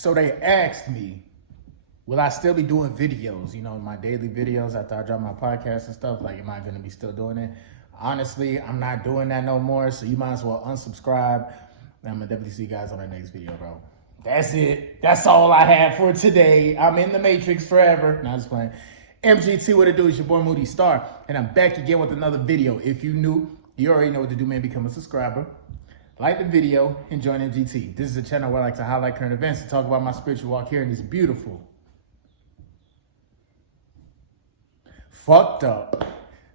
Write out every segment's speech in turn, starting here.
So they asked me, will I still be doing videos, my daily videos after I drop my podcast and stuff? Like, am I going to be still doing it? Honestly, I'm not doing that no more. So you might as well unsubscribe. And I'm going to definitely see you guys on the next video, bro. That's it. That's all I have for today. I'm in the Matrix forever. Not just playing. MGT, what it do? It's your boy Moody Star. And I'm back again with another video. If you new, you already know what to do, man. Become a subscriber. Like the video and join MGT. This is a channel where I like to highlight current events and talk about my spiritual walk here in this beautiful, fucked up,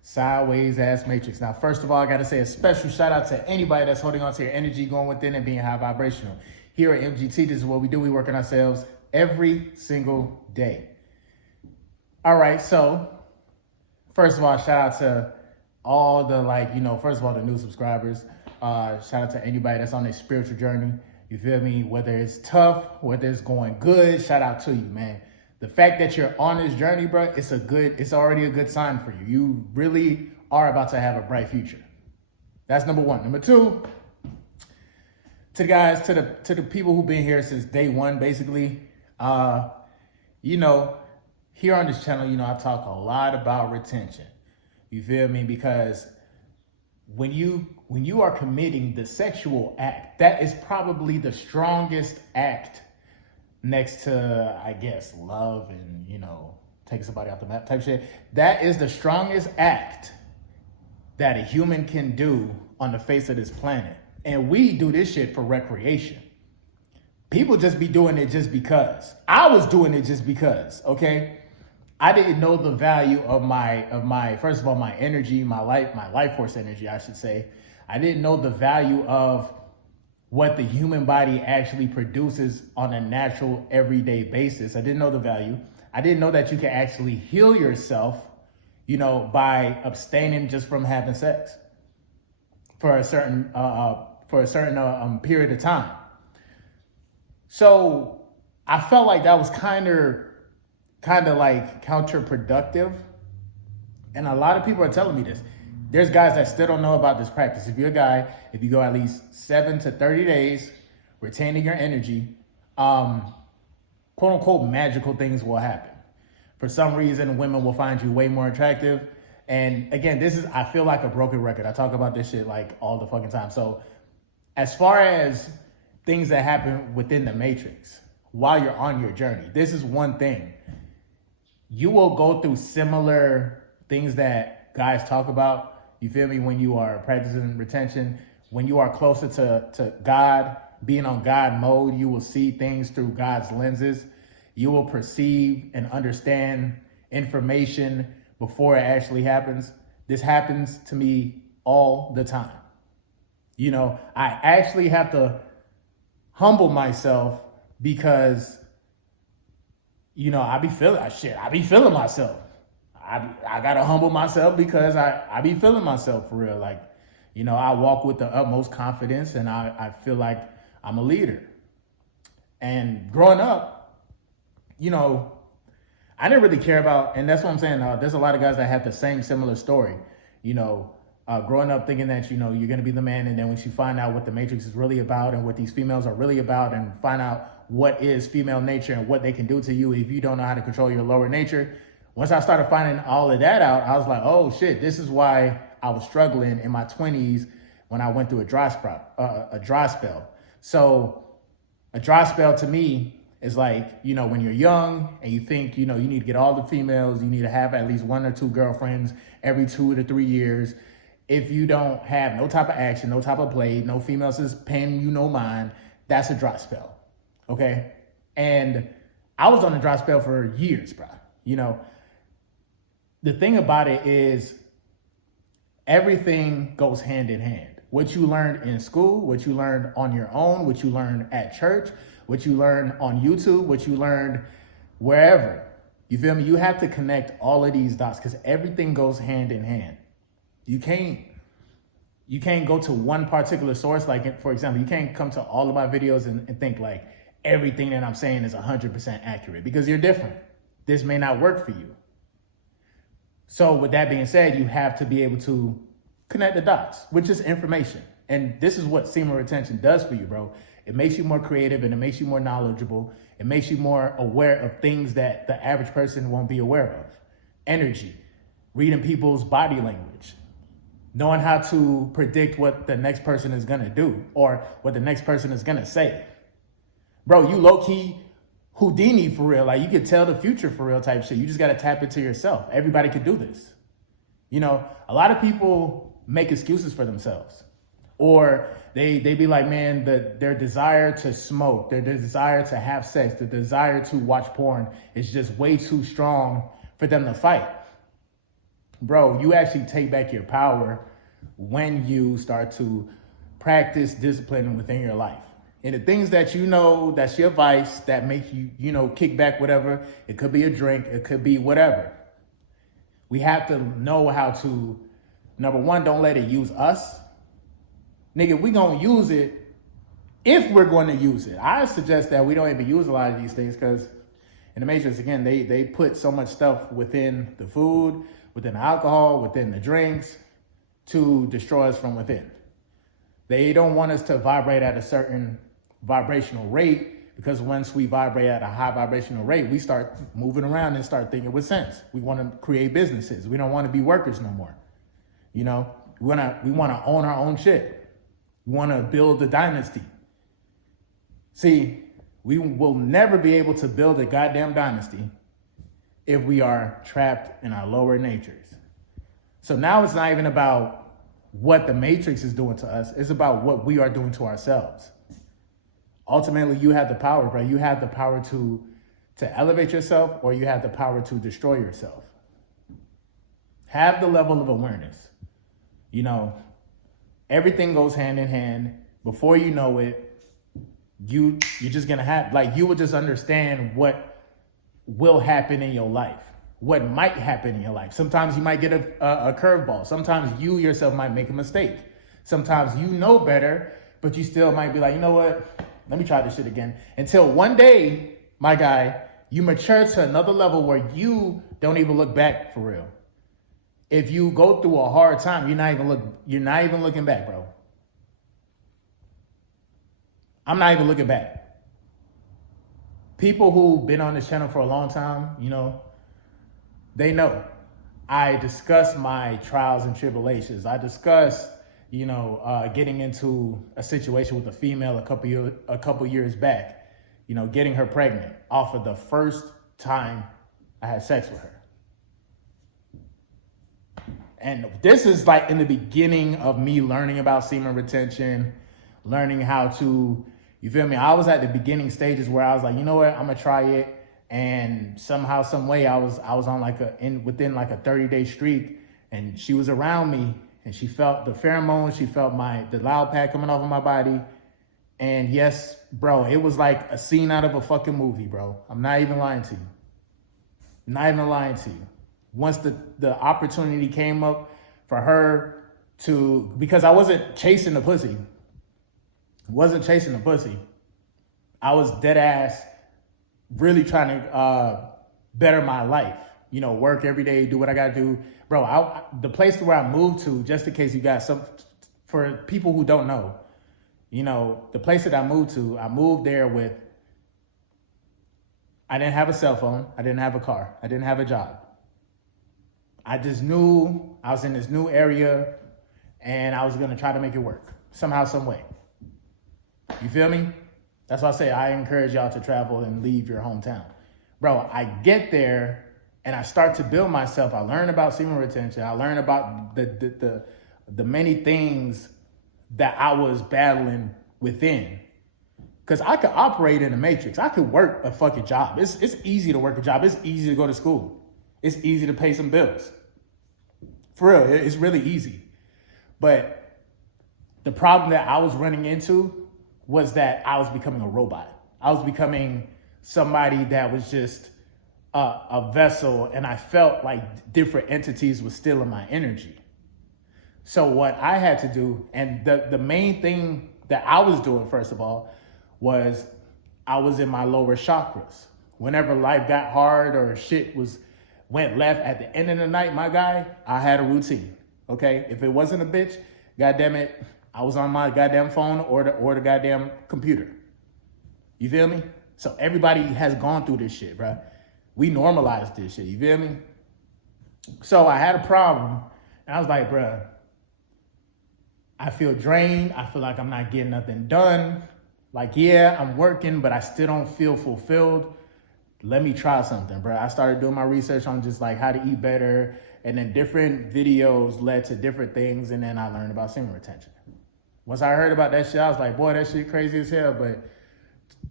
sideways ass matrix. Now, first of all, I got to say a special shout out to anybody that's holding on to your energy, going within and being high vibrational. Here at MGT, this is what we do. We work on ourselves every single day. All right, so first of all, shout out to all the first of all, the new subscribers. Shout out to anybody that's on their spiritual journey. You feel me? Whether it's tough, whether it's going good, shout out to you, man. The fact that you're on this journey, bro, it's already a good sign for you. You really are about to have a bright future. That's number one. Number two, to the guys, to the people who've been here since day one, basically, here on this channel, I talk a lot about retention. You feel me? Because when you are committing the sexual act, that is probably the strongest act next to, I guess, love and, taking somebody off the map type shit. That is the strongest act that a human can do on the face of this planet. And we do this shit for recreation. People just be doing it just because. I was doing it just because, okay? I didn't know the value of my first of all, my energy, my life force energy, I should say. I didn't know the value of what the human body actually produces on a natural, everyday basis. I didn't know the value. I didn't know that you can actually heal yourself, by abstaining just from having sex for a certain period of time. So I felt like that was kind of like counterproductive. And a lot of people are telling me this. There's guys that still don't know about this practice. If you're a guy, if you go at least 7 to 30 days retaining your energy, quote unquote magical things will happen. For some reason, women will find you way more attractive. And again, I feel like a broken record. I talk about this shit like all the fucking time. So as far as things that happen within the matrix while you're on your journey, this is one thing. You will go through similar things that guys talk about. You feel me? When you are practicing retention, when you are closer to God, being on God mode, you will see things through God's lenses. You will perceive and understand information before it actually happens. This happens to me all the time. I actually have to humble myself because, I be feeling myself. I gotta humble myself because I be feeling myself for real. Like, I walk with the utmost confidence and I feel like I'm a leader. And growing up, I didn't really care about, and that's what I'm saying. There's a lot of guys that have the similar story. Growing up thinking that, you're gonna be the man, and then once you find out what the Matrix is really about and what these females are really about, and find out what is female nature and what they can do to you if you don't know how to control your lower nature. Once I started finding all of that out, I was like, oh shit, this is why I was struggling in my 20s when I went through a dry spell. So a dry spell to me is like, when you're young and you think, you need to get all the females, you need to have at least 1 or 2 girlfriends every 2 to 3 years. If you don't have no type of action, no type of play, no females is paying you no mind, that's a dry spell, okay? And I was on a dry spell for years, bro. The thing about it is everything goes hand in hand. What you learned in school, what you learned on your own, what you learned at church, what you learned on YouTube, what you learned wherever. You feel me? You have to connect all of these dots because everything goes hand in hand. You can't go to one particular source. Like, for example, you can't come to all of my videos and think like everything that I'm saying is 100% accurate because you're different. This may not work for you. So with that being said, you have to be able to connect the dots, which is information. And this is what semen retention does for you, bro. It makes you more creative and it makes you more knowledgeable. It makes you more aware of things that the average person won't be aware of. Energy, reading people's body language, knowing how to predict what the next person is gonna do or what the next person is gonna say. Bro, you low-key Houdini for real. Like, you could tell the future for real type shit. You just gotta tap into yourself. Everybody could do this. You know, a lot of people make excuses for themselves. Or they be like, man, their desire to smoke, their desire to have sex, the desire to watch porn is just way too strong for them to fight. Bro, you actually take back your power when you start to practice discipline within your life. And the things that you know, that's your vice, that make you, you know, kick back whatever. It could be a drink, it could be whatever. We have to know how to, number one, don't let it use us. Nigga, we gonna use it if we're going to use it. I suggest that we don't even use a lot of these things because in the Matrix, again, they put so much stuff within the food, within the alcohol, within the drinks to destroy us from within. They don't want us to vibrate at a certain vibrational rate because once we vibrate at a high vibrational rate, we start moving around and start thinking with sense. We want to create businesses. We don't want to be workers no more. You know, we want to own our own shit. We want to build a dynasty. See, we will never be able to build a goddamn dynasty if we are trapped in our lower natures. So now it's not even about what the Matrix is doing to us. It's about what we are doing to ourselves. Ultimately, you have the power, bro. You have the power to elevate yourself or you have the power to destroy yourself. Have the level of awareness. You know, everything goes hand in hand. Before you know it, you're just gonna have, like, you will just understand what will happen in your life, what might happen in your life. Sometimes you might get a curveball. Sometimes you yourself might make a mistake. Sometimes you know better, but you still might be like, you know what? Let me try this shit again. Until one day, my guy, you mature to another level where you don't even look back for real. If you go through a hard time, you're not even looking back, bro. I'm not even looking back. People who've been on this channel for a long time, you know, they know. I discuss my trials and tribulations. I discuss, you know, getting into a situation with a female a couple years back, you know, getting her pregnant off of the first time I had sex with her. And this is like in the beginning of me learning about semen retention, learning how to, you feel me? I was at the beginning stages where I was like, you know what, I'm gonna try it. And somehow, some way, I was on like within like a 30-day streak, and she was around me, and she felt the pheromones, she felt the loud pad coming off of my body. And yes, bro, it was like a scene out of a fucking movie, bro. I'm not even lying to you. Not even lying to you. Once the opportunity came up for her to, because I wasn't chasing the pussy. I was dead ass really trying to better my life. You know, work every day, do what I gotta do. Bro, the place where I moved to, just in case you got for people who don't know, you know, the place that I moved there with, I didn't have a cell phone, I didn't have a car, I didn't have a job. I just knew I was in this new area and I was gonna try to make it work somehow, some way. You feel me? That's why I say I encourage y'all to travel and leave your hometown. Bro, I get there and I start to build myself. I learn about semen retention. I learn about the many things that I was battling within. Because I could operate in the Matrix. I could work a fucking job. It's easy to work a job. It's easy to go to school. It's easy to pay some bills. For real, it's really easy. But the problem that I was running into was that I was becoming a robot. I was becoming somebody that was just a vessel, and I felt like different entities were stealing my energy. So what I had to do, and the main thing that I was doing, first of all, was I was in my lower chakras. Whenever life got hard or shit went left at the end of the night, my guy, I had a routine, okay? If it wasn't a bitch, goddamn it, I was on my goddamn phone or the goddamn computer. You feel me? So everybody has gone through this shit, bro. We normalized this shit. You feel me? So I had a problem, and I was like, bro, I feel drained. I feel like I'm not getting nothing done. Like, yeah, I'm working, but I still don't feel fulfilled. Let me try something, bro. I started doing my research on just like how to eat better, and then different videos led to different things, and then I learned about semen retention. Once I heard about that shit, I was like, boy, that shit crazy as hell. But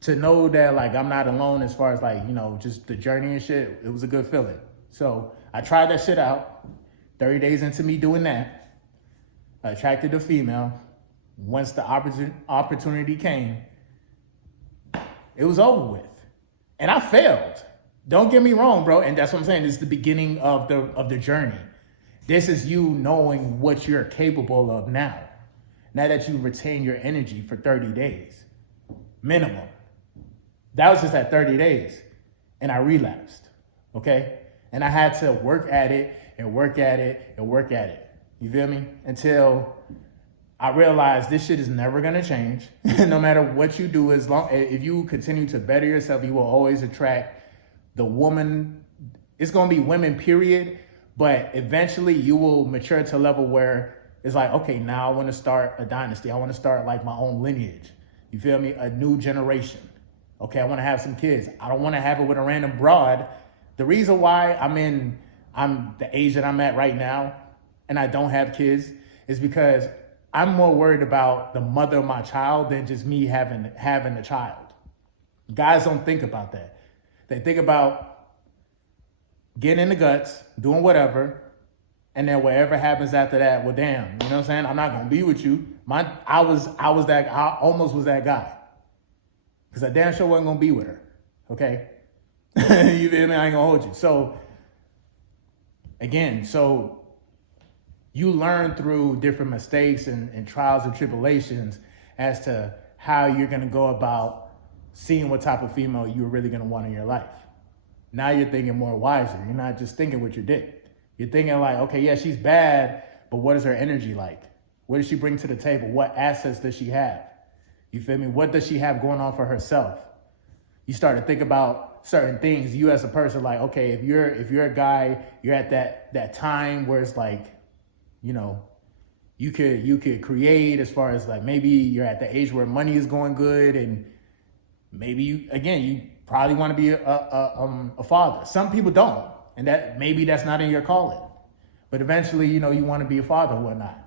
to know that like I'm not alone as far as like, you know, just the journey and shit, it was a good feeling. So I tried that shit out. 30 days into me doing that, I attracted a female. Once the opportunity came, it was over with. And I failed. Don't get me wrong, bro. And that's what I'm saying. This is the beginning of the journey. This is you knowing what you're capable of now. Now that you retain your energy for 30 days, minimum. That was just at 30 days. And I relapsed, okay? And I had to work at it and work at it and work at it. You feel me? Until I realized this shit is never gonna change. No matter what you do, if you continue to better yourself, you will always attract the woman. It's gonna be women, period. But eventually you will mature to a level where it's like, okay, now I wanna start a dynasty. I wanna start like my own lineage. You feel me? A new generation. Okay, I wanna have some kids. I don't wanna have it with a random broad. The reason why I'm the age that I'm at right now and I don't have kids is because I'm more worried about the mother of my child than just me having a child. Guys don't think about that. They think about getting in the guts, doing whatever, and then whatever happens after that, well, damn, you know what I'm saying? I'm not gonna be with you. I almost was that guy. Because I damn sure wasn't gonna be with her, okay? You feel me? I ain't gonna hold you. So, again, you learn through different mistakes and trials and tribulations as to how you're gonna go about seeing what type of female you're really gonna want in your life. Now you're thinking more wiser. You're not just thinking with your dick. You're thinking like, okay, yeah, she's bad, but what is her energy like? What does she bring to the table? What assets does she have? You feel me? What does she have going on for herself? You start to think about certain things. You as a person, like, okay, if you're a guy, you're at that time where it's like, you know, you could create as far as like maybe you're at the age where money is going good, and maybe you probably want to be a father. Some people don't, and that's not in your calling. But eventually, you know, you want to be a father or whatnot.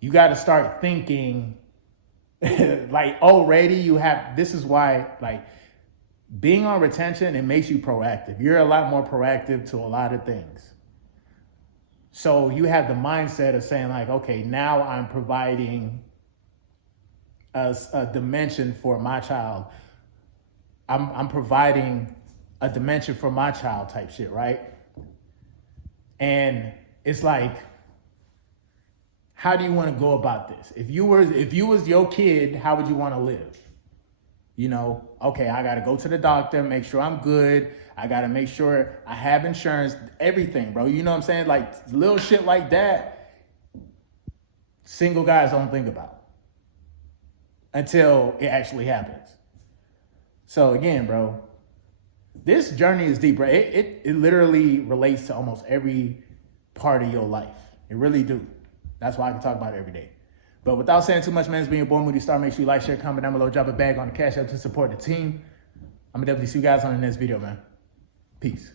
You got to start thinking like already this is why, like, being on retention, it makes you proactive. You're a lot more proactive to a lot of things. So you have the mindset of saying like, okay, now I'm providing a dimension for my child. I'm providing a dimension for my child type shit, right? And it's like, how do you want to go about this? If you was your kid, how would you want to live? You know, okay, I got to go to the doctor, make sure I'm good. I got to make sure I have insurance, everything, bro. You know what I'm saying? Like little shit like that, single guys don't think about until it actually happens. So again, bro, this journey is deep, bro. It literally relates to almost every part of your life. It really do. That's why I can talk about it every day. But without saying too much, man, it's been your boy Moody Star. Make sure you like, share, comment down below, drop a bag on the Cash App to support the team. I'm gonna definitely see you guys on the next video, man. Peace.